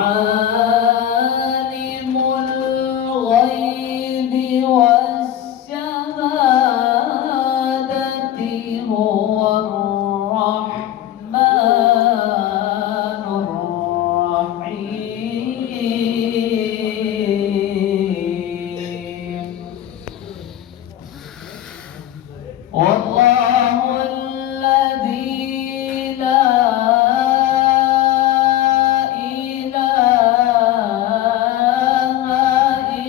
عالم الغيب والشهادة هو الرحمن الرحيم. والله الذي لا إله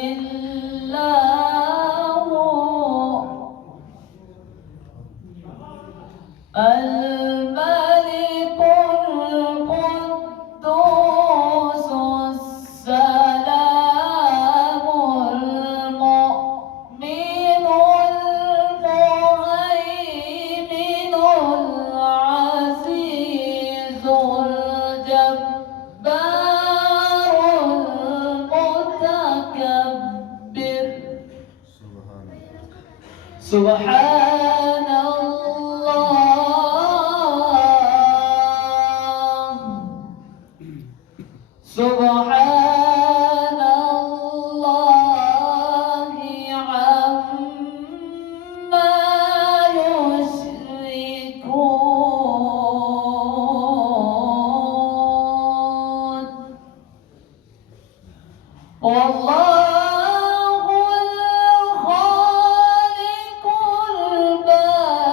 إلا هو الملك القدوس السلام المؤمن المهيمن العزيز الجبار المتكبر. سبحان الله سبحان الله عما يشركون. والله الخالق البارئ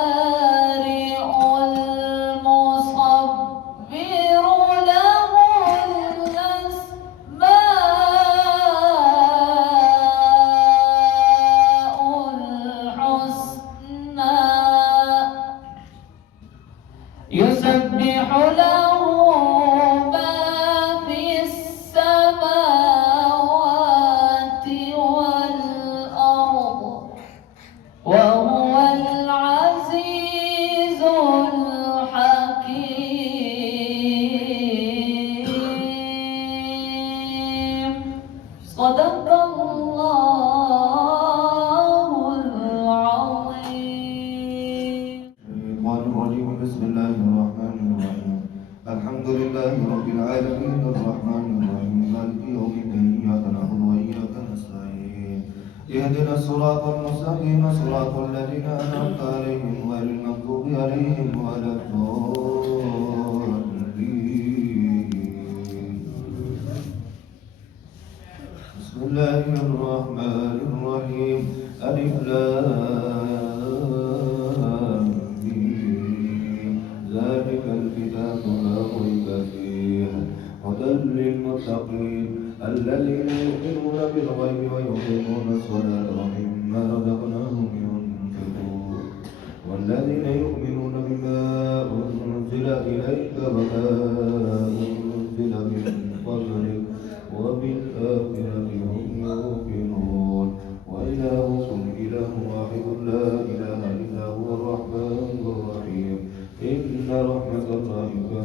المصور له الأسماء الحسنى يسبح له ما في السماوات والأرض وهو العزيز الحكيم. صدق الله العظيم. بسم الله الرحمن الرحيم. الحمد لله رب العالمين الرحمن الرحيم مالك يوم الدين إياك نعبد وإياك نستعين اهدنا الصراط المستقيم صراط الذين أنعمت عليهم غير المغضوب عليهم ولا الضالين. بسم الله الرحمن الرحيم. ألف لام ميم ذلك الكتاب لا ريب فيه هدى للمتقين الذين يؤمنون بالغيب ويقيمون الصلاة ومما رزقناهم ينفقون. والذين يؤمنون بما أنزل إليك وما أنزل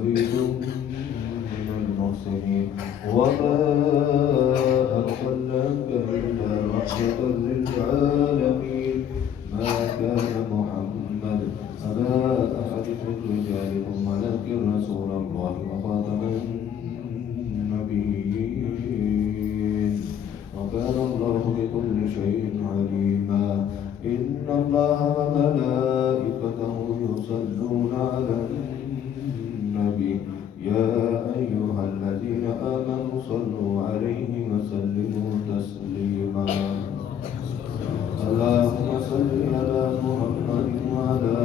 نبي من المرسلين وما أرسلناك إلا رحمة للعالمين ما كان محمد أبا أحد من رجالكم ولكن رسول الله وخاتم النبيين وكان الله بكل شيء عليما إن الله وملائكته يصلون على النبي يا أيها الذين آمنوا صلوا عليه وسلموا تسليما اللهم صل على محمد وعلى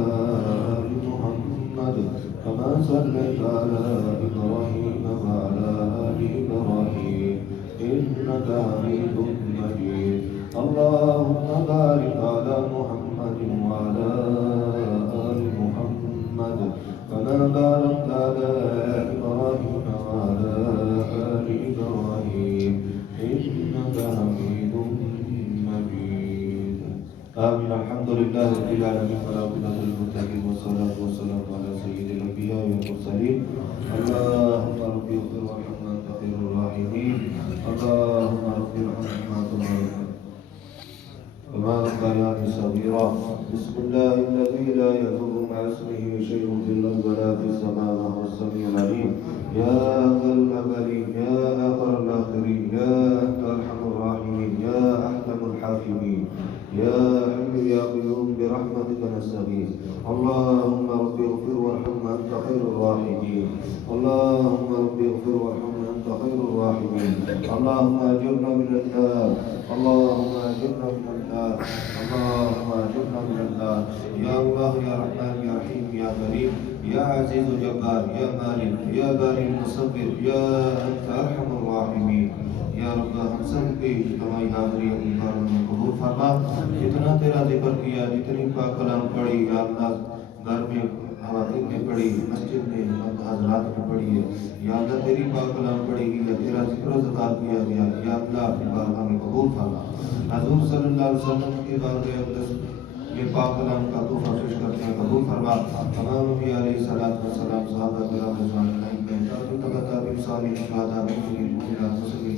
آل محمد كما صليت على إبراهيم وعلى آل إبراهيم إنك حميد مجيد اللهم بارك على محمد وعلى آل محمد كما باركت على إبراهيم وعلى آل إبراهيم إنك حميد مجيد آمين الحمد لله رب العالمين والعاقبة للمتقين والصلاة والسلام على سيد الأنبياء والمرسلين اللهم رب اغفر وارحم وأنت خير الراحمين اللهم رب ارحمهما كما ربياني صغيرا بسم الله الذي لا يضر مع اسمه شيء في الأرض ولا في السماء وهو السميع العليم يا أول الأولين يا آخر الآخرين يا أنت أرحم الراحمين يا أحكم الحاكمين يا حي يا قيوم برحمتك نستغيث اللهم رب اغفر وارحم أنت خير الراحمين اللهم رب اغفر وارحم أنت خير الراحمين اللهم أجرنا من النار اللهم أجرنا من النار اللهم أجرنا من النار يا الله يا رحمن يا رحيم يا كريم يا عزيز جبار يا مالك يا بارئ مصور يا أنت أرحم الراحمين یا رب ہم سب کی تمہاری حاضری اپنی باروں میں قبول فرما جتنا تیرا ذکر کیا جتنی پاک کلام پڑھی یا اللہ گھر میں خواتین نے پڑھی مسجد میں حضرات نے پڑھی ہے یا اللہ تیری پاک کلام پڑھی گی یا تیرا ذکر و ذکر کیا گیا یا اللہ اپنی بارگاہ میں قبول فرما حضور صلی اللہ علیہ وسلم کی بارگاہ اقدس یہ پاک کلام کا تو فرش کرتے ہیں قبول فرما تمام نبی علیہ الصلوۃ والسلام صحابہ کرام رضوان اللہ علیہم تابعین صالحین شہداء مومنین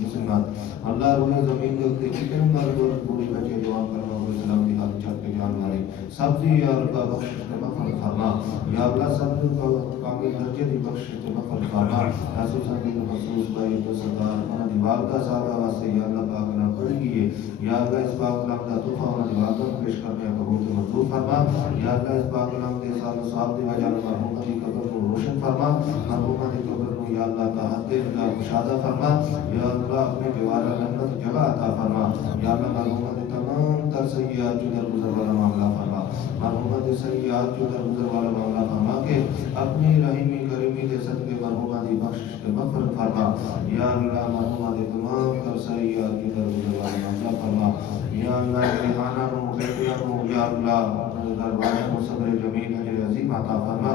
مسلمات اللہ روح زمین کے اوپر کتنے مرد اور بوڑھے بچے جوان کرنا ہوئے سلام دی حال چھٹ کے جان والے سب دی یا رب بخش کے مغفرت فرما یا اللہ سب کو کامل درجے دی بخش کے مغفرت فرما رسول صلی اللہ خصوص بھائی تو سردار انہاں دی والدہ صاحبہ واسطے یا اللہ پاک نہ پڑھ گئی یا اللہ اس پاک کلام دا تحفہ انہاں دی والدہ پیش کرنے قبول منظور فرما یا اللہ اس پاک کلام دے سال و ثواب دی وجہ مرحومہ دی قبر کو روشن فرما مرحومہ دی قبر کو یا اللہ تحت کا مشاہدہ فرما یا اللہ اپنے جوارہ جنت جگہ عطا فرما یا اللہ مرحومہ دی تمام تر سیئات جو در گزر والا معاملہ فرما مرحومہ دی سیئات جو در گزر والا معاملہ فرما کے اپنی رحیمی کریمی دے صدقے مرحومہ دی بخشش کے مغفرت فرما یا اللہ مرحومہ دی تمام تر سیئات جو در گزر والا معاملہ فرما یا اللہ ریحانہ نو بیٹیاں نو یا اللہ دربارے کو صبر جمیل اجر عظیم عطا فرما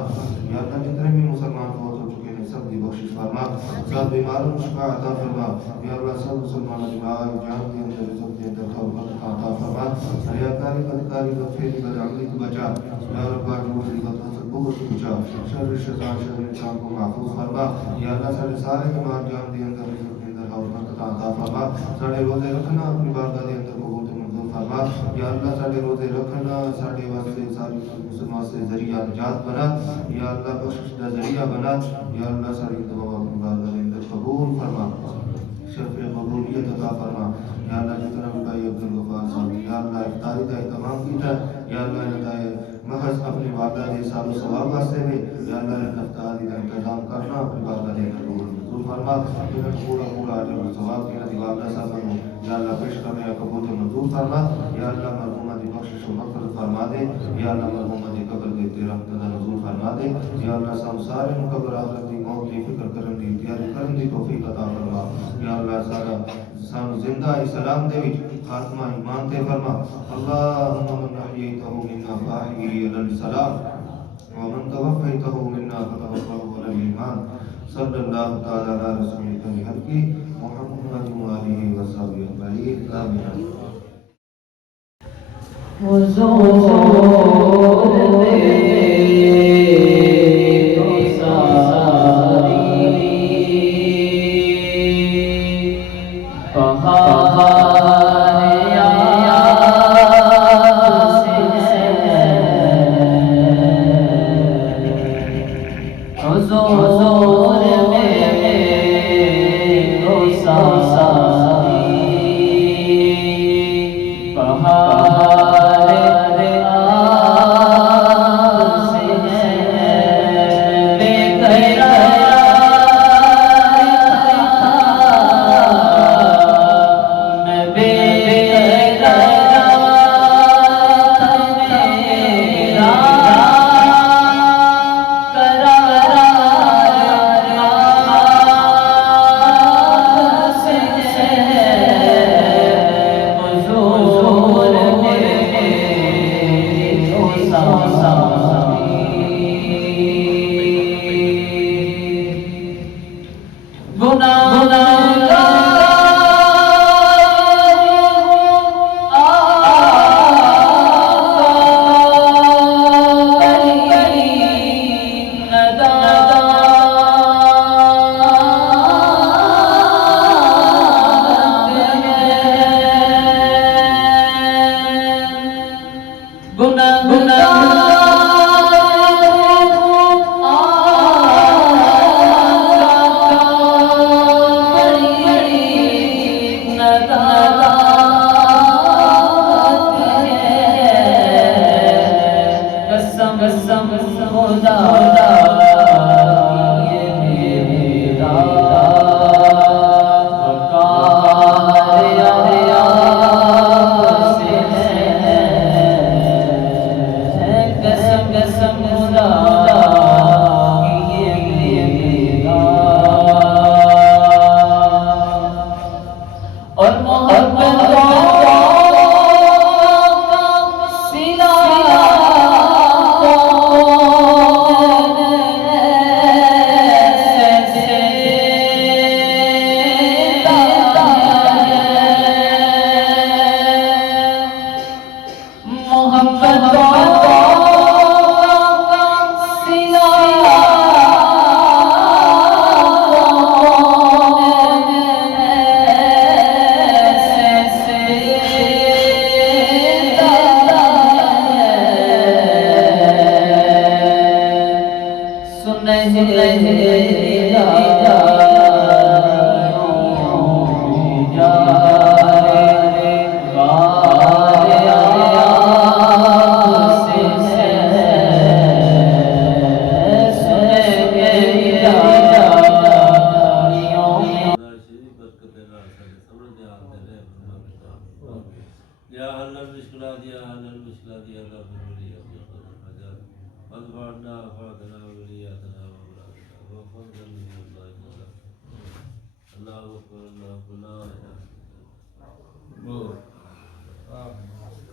یا اللہ جتنے بھی مسلمان فوت ہو چکے ہیں سب دی بخشش فرما سب بیماروں کو شفا عطا فرما یا اللہ سب مسلمانوں کی مال جان کے اندر رزق کے اندر توفیق عطا فرما ریاکاری بدکاری بدفعلی بدعملی کو بچا یا رب جھوٹ غیبت حسد بغض کو بچا شر شیطان شر انسان کو محفوظ فرما یا اللہ سارے بیمار جان کے اندر رزق کے اندر توفیق عطا فرما سارے روزے رکھنا اپنی بارگاہ کے اندر قبول فرما یا اللہ سارے روزے رکھنا سارے واسطے ساری مسلمان سے ذریعہ نجات بنا یا اللہ بخشش کا ذریعہ بنا یا اللہ ساری دعا اپنی بارگاہ کے اندر قبول فرما شرف قبولیت عطا فرما یا اللہ جتنا بھی بھائی عبدالغفار صاحب یا اللہ افطاری کا اہتمام کیتا یا اللہ نتائے محض اپنی بارگاہ کے سال و ثواب واسطے میں یا اللہ افطاری کا انتظام کرنا اپنی بارگاہ کے اندر قبول فرما جنہیں پورا عجر و ثواب کی نتی بارگاہ صاحب یا اللہ پیش کرنے قبول منظور فرما یا اللہ مرحومہ دی بخشش و مغفرت فرما دے یا اللہ مرحومہ دی قبر دے تیرا مقتدر نزول فرما دے یا اللہ سب سارے مقبر آخرت دی موت دی فکر کرن دی تیاری کرن دی توفیق عطا فرما یا اللہ سارا سان زندہ اسلام دے وچ خاتمہ ایمان تے فرما اللہم من احییتہ منا فاحیی علی السلام ومن توفیتہ منا فتوفہ علی الایمان صلی اللہ تعالی علی رسولک الحق محمد وآلہ وصحبہ اجمعین آمین حضور یا حل المشکلات یا حل المشکلات یا غافر ولیات یا قدر حجات فادفعنا وفعتنا ولیاتنا ومراتنا وفضل من الله مولا اللہ اکبر اللہ اکبر لا الہ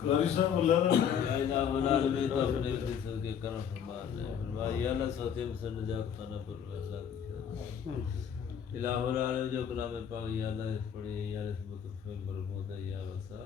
قاری صاحب اللہ یا الہ العالمین تو اپنے قصر کے کرم فرمان نے فرمایا یا اللہ سوتے سے نجات خانہ پر اللہ الہ العالمین جو کلام پاک یا اللہ اس پڑھے یا اللہ اس مطلب مرمود ہے یا وسا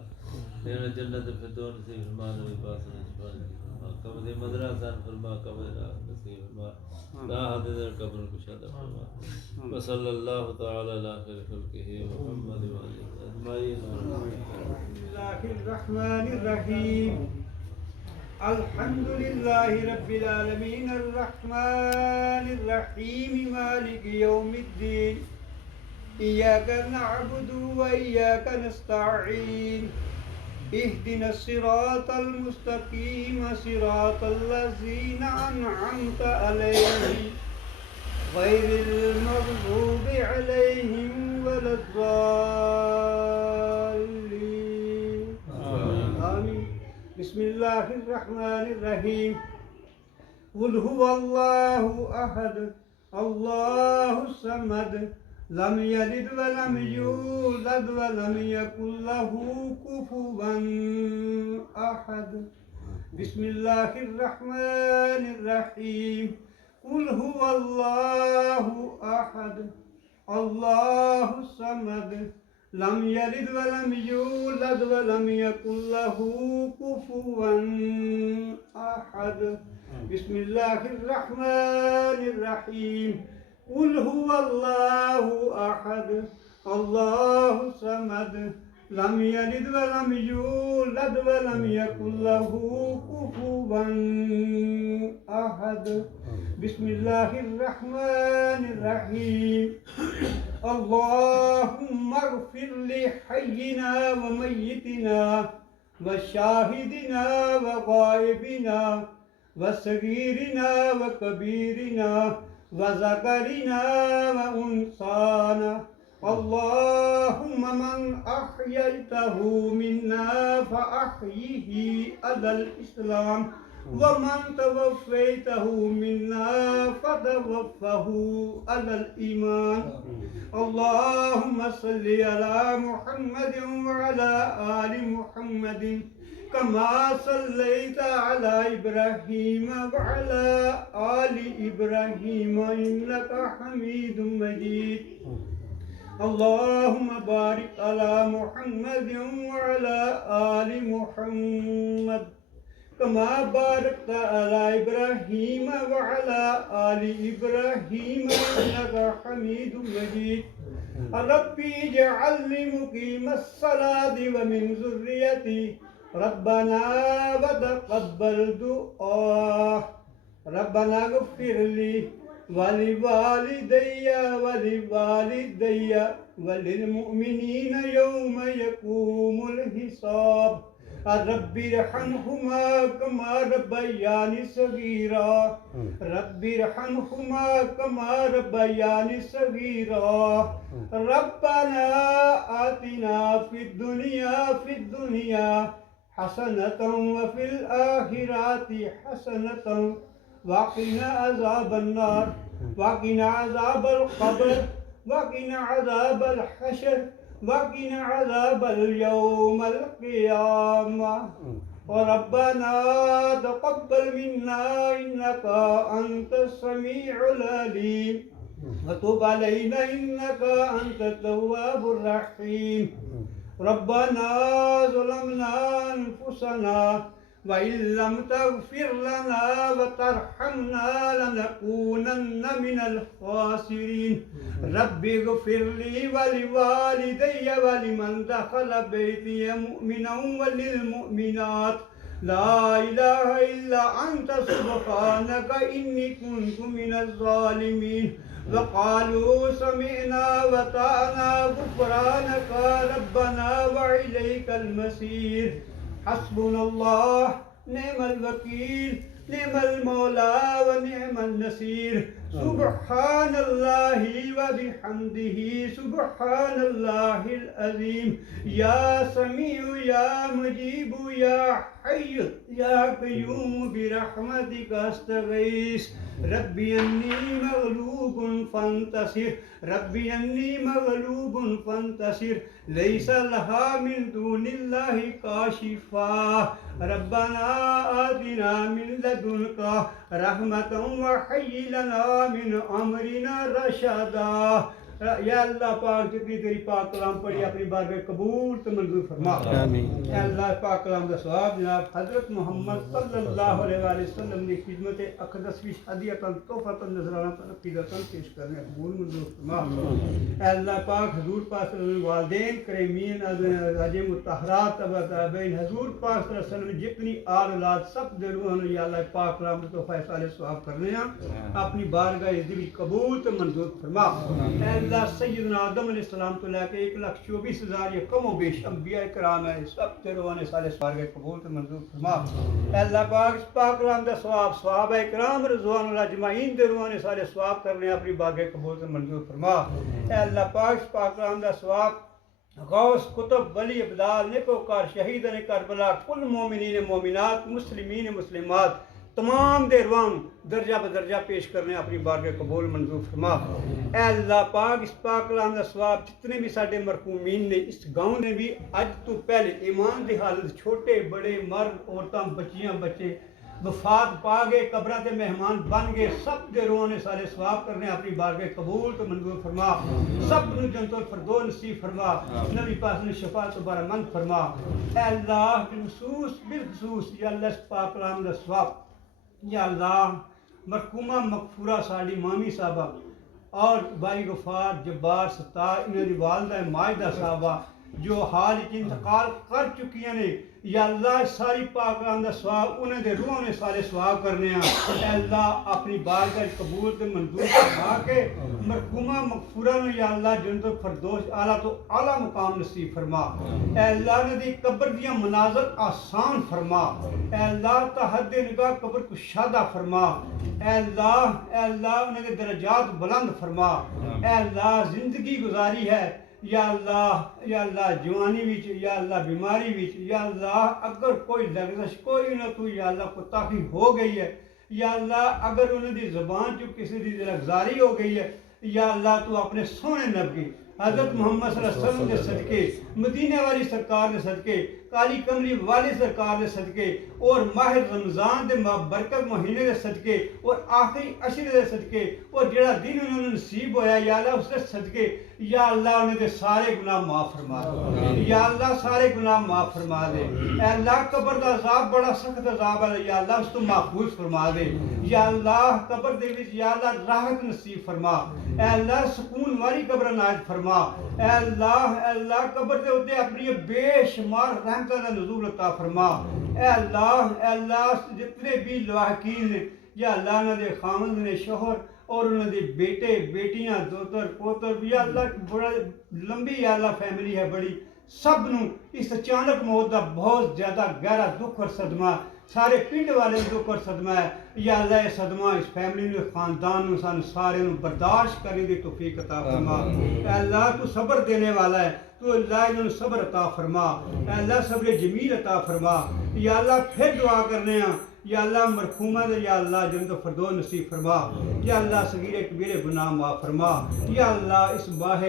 تیرے جنت فردون سے فرمان ہوئی پاس فرما قبر مدرسان فرما قبر نصیب فرما لا حدد قبر کشادہ فرما وصلی اللہ تعالی علی خیر خلقہ محمد وآلہ اجمعین بسم اللہ الرحمن الرحیم الحمد للہ رب العالمین الرحمن الرحیم مالک یوم الدین ایاک نعبد و ایاک نستعین اهدنا الصراط المستقيم صراط الذين أنعمت عليهم غير المغضوب عليهم ولا الضالين آمين بسم الله الرحمن الرحيم قل هو الله أحد الله الصمد لم يلد ولم يولد ولم يكن له كفوا أحد بسم الله الرحمن الرحيم قل هو الله أحد الله الصمد لم يلد ولم يولد ولم يكن له كفوا أحد بسم الله الرحمن الرحيم قل هو الله أحد الله الصمد لم يلد ولم يولد ولم يكن له كفوا أحد بسم الله الرحمن الرحيم اللهم اغفر لحينا وميتنا وشاهدنا وغائبنا وصغيرنا وكبيرنا وذكرنا وأنثانا اللهم من أحييته منا فأحيه على الإسلام ومن توفيته منا فتوفه على الإيمان اللهم صل على محمد وعلى آل محمد كما صليت على إبراهيم وعلى آل إبراهيم إنك حميد مجيد اللهم بارك على محمد وعلى آل محمد كما باركت على إبراهيم وعلى آل إبراهيم إنك حميد مجيد ربي اجعلني مقيم الصلاة ومن ذريتي ربنا وتقبل دعاء ربنا اغفر لي ولوالدي وللمؤمنين يوم يقوم الحساب رب ارحمهما كما ربياني صغيرا رب ارحمهما كما ربياني صغيرا ربنا آتنا في الدنيا حسنة وفي الآخرة حسنة وقنا عذاب النار وقنا عذاب القبر وقنا عذاب الحشر وقنا عذاب اليوم القيامة وربنا تقبل منا إنك أنت السميع العليم وتب علينا إنك أنت التواب الرحيم ربنا ظلمنا أنفسنا وإن لم تغفر لنا وترحمنا لنكونن من الخاسرين رب اغفر لي ولوالدي ولمن دخل بيتي مؤمنا وللمؤمنات لا إله إلا أنت سبحانك إني كنت من الظالمين وقالوا سمعنا وطعنا غفرانك ربنا وإليك المصير حسبنا الله نعم الوكيل نعم المولى ونعم النصير سبحان الله وبحمده سبحان الله العظيم يا سميع يا مجيب يا حي يا قيوم برحمتك استغيث ربي أني مغلوب فانتصر ربي أني مغلوب فانتصر ليس لها من دون الله كاشفا ربنا آتنا من لدنك رحمة وهيئ لنا من أمرنا رشدا یا اللہ پاک جتنی تیری پاک کلام پڑھی اپنی بارگاہ قبول تو منظور فرما آمین اے اللہ پاک کلام دا ثواب جناب حضرت محمد صلی اللہ علیہ وآلہ وسلم کی خدمت اقدس بھی ہدیۃ تحفۃ نذرانہ عقیدۃ پیش کرنے قبول منظور فرما اے اللہ پاک حضور پاک صلی اللہ علیہ وسلم والدین کریمین ازواج مطہرات تابعین حضور پاک صلی اللہ علیہ وسلم جتنی آل اولاد سب دے روح یا اللہ پاک کلام تو فیصلہ صالح ثواب کرنے ہیں اپنی بارگاہ عزت قبول تو منظور فرما اے اللہ سیدنا آدم علیہ السلام تو لے کے 1,24,000 یہ کم و بیش انبیاء کرام ہے سب تیروان سالے سوارگاہ قبول تو منظور فرما اے اللہ پاک اس پاک کلام دا ثواب صحابہ کرام رضوان اللہ اجمعین دے روان سالے ثواب کرنے اپنی بارگاہ قبول تو منظور فرما اے اللہ پاک اس پاک کلام دا ثواب غوث کتب ولی ابدال نیکوکار شہیدان کربلا کل مومنین مومنات مسلمین مسلمات تمام دیروان درجہ بدرجہ پیش کرنے اپنی بارگاہ قبول منظور فرما اے اللہ پاک اس پاک کلام دا ثواب جتنے بھی ساڈے مرحومین نے اس گاؤں نے بھی اج تو پہلے ایمان دی حالت چھوٹے بڑے مرد عورتاں بچیاں بچے وفات پا گئے قبراں تے مہمان بن گئے سب دے رونے سارے ثواب کرنے اپنی بارگاہ قبول تو منظور فرما سب نو جنت الفردوس نصیب فرما نبی پاک نے شفاعت و برمند فرما اے اللہ بالخصوص یا اللہ اس پاک کلام دا ثواب یا اللہ مرحومہ مغفورہ ساڑی مامی صاحبہ اور بھائی غفار جبار ستار انہوں نے والدہ ماجدہ صاحبہ جو حال کی انتقال کر چکی ہیں یا اللہ ساری پاک کلام دا ثواب انہیں دے روح نے سارے ثواب کرنے ہیں اے اللہ اپنی بارگاہ قبول تے منظور فرما کے مرحومہ مغفورہ نے یا اللہ جنت الفردوس اعلیٰ تو اعلیٰ مقام نصیب فرما اے اللہ نے دی قبر دیا مناظر آسان فرما اے اللہ تحد نگاہ قبر کو شادہ فرما اے اللہ انہیں دے درجات بلند فرما اے اللہ زندگی گزاری ہے یا اللہ جوانی وچ یا اللہ بیماری وچ یا اللہ اگر کوئی لغزش کوئی نہ تو یا اللہ کوتاہی ہو گئی ہے یا اللہ اگر انہوں دی زبان چ کسی دی لغزاری ہو گئی ہے یا اللہ تو اپنے سونے نبی حضرت محمد صلی اللہ علیہ وسلم کے صدقے مدینے والی سرکار کے صدقے کالی کملی والی سرکار دے صدقے اور ماہ رمضان دے برکت مہینے دے صدقے اور آخری عشرے دے صدقے اور جڑا دن انہوں نے نصیب ہویا یا اللہ اس دے صدقے یا اللہ انہیں دے سارے گناہ معاف فرما دے یا اللہ سارے گناہ معاف فرما دے اے اللہ قبر دا عذاب بڑا سخت عذاب ہے یا اللہ اس تو محفوظ فرما دے یا اللہ قبر دے وچ یا اللہ راحت نصیب فرما اے اللہ سکون والی قبر عنایت فرما اے اللہ قبر دے اوتے اپنی بے شمار رحمتاں دا نزول عطا فرما اے اللہ جتنے بھی لواحقین نے یا اللہ انہاں دے خاوند نے شوہر اور انہاں دے بیٹے بیٹیاں دوتر پوتر یا اللہ بڑا لمبی یا اللہ فیملی ہے بڑی سب نو اس اچانک موت دا بہت زیادہ گہرا دکھ اور صدمہ سارے پنڈ والے دکھ اور صدمہ ہے یا اللہ یہ صدمہ اس فیملی نے خاندان نے سان سارے نو برداشت کرنے دی توفیق عطا فرما اے اللہ تو صبر دینے والا ہے تو اللہ انہوں صبر عطا فرما اے اللہ صبر جمیل عطا فرما یا اللہ پھر دعا کرنے ہیں یا اللہ مرحومہ دے یا اللہ جنت و فردوس نصیب فرما یا اللہ صغیر کبیر گناہ معاف فرما یا اللہ اس ماہ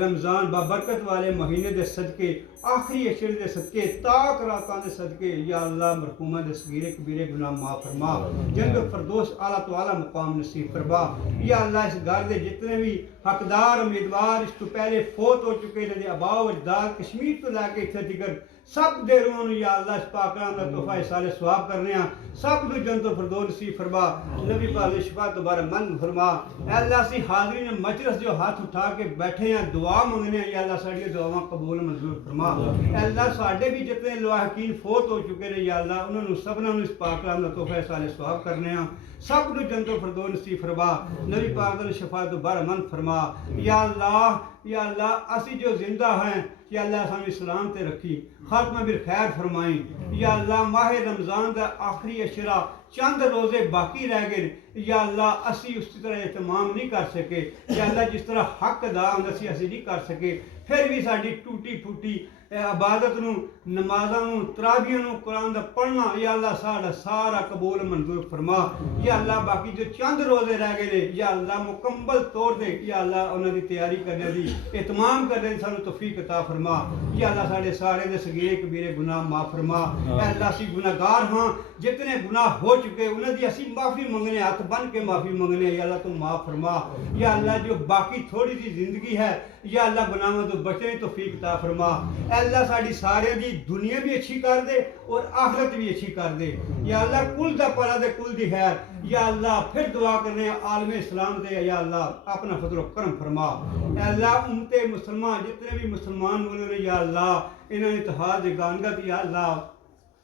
رمضان بابرکت والے مہینے دے صدقے آخری عشرے دے صدقے تاک راتاں دے صدقے یا اللہ مرحومہ دے صغیر کبیر گناہ معاف فرما جنت و فردوس اعلیٰ تو اعلیٰ مقام نصیب فرما یا اللہ اس گھر دے جتنے بھی حقدار امیدوار اس تو پہلے فوت ہو چکے نے آباء و اجداد کشمیر تو لے کے اتنے دیگر سب دے روح یا اللہ اس پاک کلام دا تحفہ سال ثواب کرنے ہیں سب نو جنت و فردوس نصیب فرما نبی پاک دی شفاعت دوبارہ مند فرما اے اللہ سی حاضرین مجلس جو ہاتھ اٹھا کے بیٹھے ہیں دعا منگنے ہیں یا اللہ ساری دعاواں قبول منظور فرما اے اللہ ساڈے بھی جتنے لواحقین فوت ہو چکے نے یا اللہ انہوں نے سبنا اس پاک کلام دا تحفہ سال ثواب کرنے ہیں سب نو جنت و فردوس نصیب فرما نبی پاک دی شفاعت دوبارہ مند فرما یا اللہ اسی جو زندہ ہیں یا اللہ ہمیں اسلام تے رکھی خاتمہ بالخیر فرمائیں یا اللہ ماہ رمضان دا آخری عشرہ چند روزے باقی رہ گئے یا اللہ اسی اس طرح اہتمام نہیں کر سکے یا اللہ جس طرح حق ادا ہوندا اسی نہیں کر سکے پھر بھی ساری ٹوٹی پھوٹی عبادت نو نمازاں نو تراویح نو قرآن دا پڑھنا یا اللہ ساڑا سارا قبول منظور فرما یا اللہ باقی جو چند روزے رہ گئے یا اللہ مکمل طور دے یا اللہ انہاں دی تیاری کرنے دی اہتمام کرنے دی سانو توفیق عطا فرما یا اللہ ساڑے سارے دے صغیر کبیرے گناہ معاف فرما اے اللہ اسی گناہگار ہاں جتنے گناہ ہو چکے انہاں دی اسی معافی منگنے ہاتھ بن کے معافی منگنے یا اللہ تو معاف فرما یا اللہ جو باقی تھوڑی سی زندگی ہے یا اللہ گناہوں تو بچنے توفیق عطا فرما اے اللہ ساڑی سارے دی دنیا بھی اچھی کر دے اور آخرت بھی اچھی کر دے یا اللہ کل دا پڑا دے کل دی خیر یا اللہ پھر دعا کرنے عالم اسلام دے یا اللہ اپنا فضل و کرم فرما اے اللہ امت مسلمان جتنے بھی مسلمان ہوئے یا اللہ انہوں نے اتحاد گانگت یا اللہ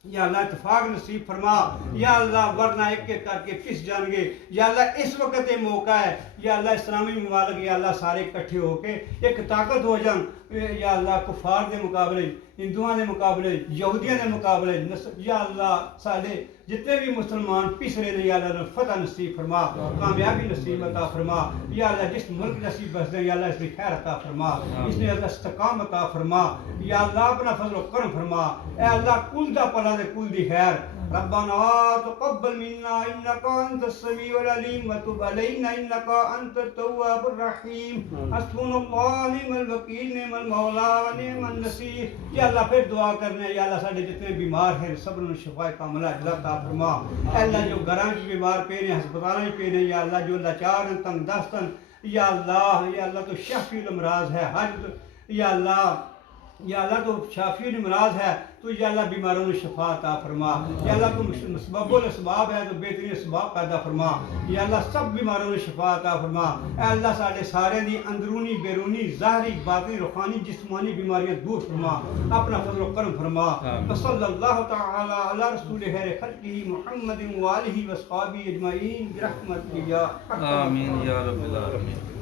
اتفاق نصیب فرما یا اللہ ورنہ ایک ایک کر کے پس جان گے یا اللہ اس وقت یہ موقع ہے یا اللہ اسلامی ممالک یا اللہ سارے اکٹھے ہو کے ایک طاقت ہو جان یا اللہ کفار دے مقابلے ہندوؤں دے مقابلے یہودیاں دے مقابلے یا اللہ سارے جتنے بھی مسلمان پس رہے ہیں یا اللہ فتح نصیب فرما کامیابی نصیب عطا فرما یا اللہ جس ملک نصیب بس دے یا اللہ اس نے خیر عطا فرما اس نے اللہ استقام عطا فرما یا اللہ اپنا فضل و کرم فرما اے اللہ کل دا پلا دے کل دی خیر ربنا تقبل منا انك انت السميع العليم وتب علينا انك انت التواب الرحيم حسبنا الله ونعم الوكيل نعم المولى ونعم النصير یا اللہ پھر دعا کرنے یا اللہ سارے جتنے بیمار ہیں سب نے شفا کاملہ عطا فرما اے اللہ جو گھراں وچ بیمار پے نے ہسپتالاں وچ پے نے یا اللہ جو لاچار ہیں تنگ دست ہیں یا اللہ تو شافی الامراض ہے حج یا اللہ تو شافی الامراض ہے تو یا اللہ بیماروں نے شفا عطا فرما یا اللہ تو مسبب الاسباب ہے تو بہترین اسباب پیدا فرما یا اللہ سب بیماروں نے شفا عطا فرما اے اللہ سارے سارے دی اندرونی بیرونی ظاہری باطنی روحانی جسمانی بیماریاں دور فرما اپنا فضل و کرم فرما صلی اللہ تعالی علی رسول خیر خلقہ محمد و آلہ و اصحابہ اجمعین برحمتک یا آمین یا رب العالمین.